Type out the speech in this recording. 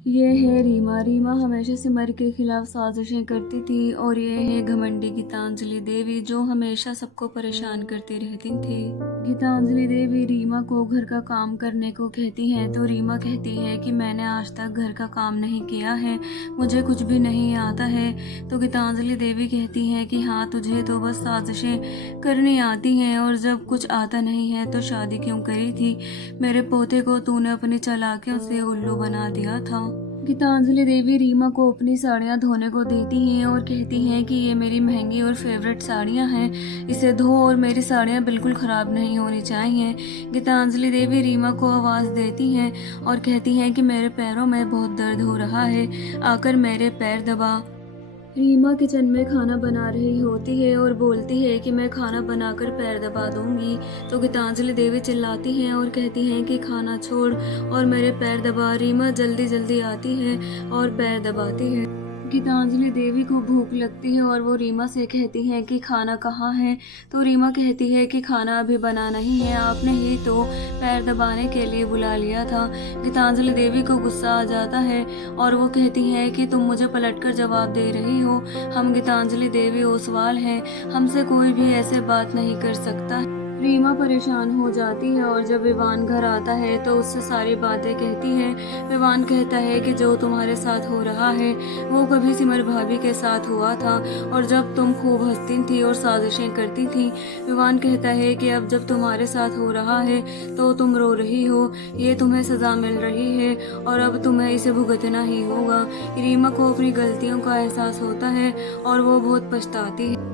ये है रीमा। रीमा हमेशा सिमर के खिलाफ साजिशें करती थी और ये है घमंडी गीतांजलि देवी जो हमेशा सबको परेशान करती रहती थी। गीतांजलि देवी रीमा को घर का काम करने को कहती हैं तो रीमा कहती है कि मैंने आज तक घर का काम नहीं किया है, मुझे कुछ भी नहीं आता है। तो गीतांजलि देवी कहती है कि हाँ, तुझे तो बस साजिशें करनी आती हैं और जब कुछ आता नहीं है तो शादी क्यों करी थी। मेरे पोते को तूने अपनी चालाकियों से उल्लू बना दिया था। गीतांजलि देवी रीमा को अपनी साड़ियाँ धोने को देती हैं और कहती हैं कि ये मेरी महंगी और फेवरेट साड़ियाँ हैं, इसे धो और मेरी साड़ियाँ बिल्कुल ख़राब नहीं होनी चाहिए। गीतांजलि देवी रीमा को आवाज़ देती हैं और कहती हैं कि मेरे पैरों में बहुत दर्द हो रहा है, आकर मेरे पैर दबा। रीमा किचन में खाना बना रही होती है और बोलती है कि मैं खाना बनाकर पैर दबा दूंगी। तो गीतांजलि देवी चिल्लाती हैं और कहती हैं कि खाना छोड़ और मेरे पैर दबा। रीमा जल्दी जल्दी आती है और पैर दबाती है। गीतांजलि देवी को भूख लगती है और वो रीमा से कहती हैं कि खाना कहाँ है। तो रीमा कहती है कि खाना अभी बना नहीं है, आपने ही तो पैर दबाने के लिए बुला लिया था। गीतांजलि देवी को गुस्सा आ जाता है और वो कहती हैं कि तुम मुझे पलटकर जवाब दे रही हो, हम गीतांजलि देवी ओसवाल हैं, हमसे कोई भी ऐसे बात नहीं कर सकता। रीमा परेशान हो जाती है और जब विवान घर आता है तो उससे सारी बातें कहती है। विवान कहता है कि जो तुम्हारे साथ हो रहा है वो कभी सिमर भाभी के साथ हुआ था और जब तुम खूब हंसती थी और साजिशें करती थी। विवान कहता है कि अब जब तुम्हारे साथ हो रहा है तो तुम रो रही हो, ये तुम्हें सजा मिल रही है और अब तुम्हें इसे भुगतना ही होगा। रीमा को अपनी गलतियों का एहसास होता है और वो बहुत पछताती है।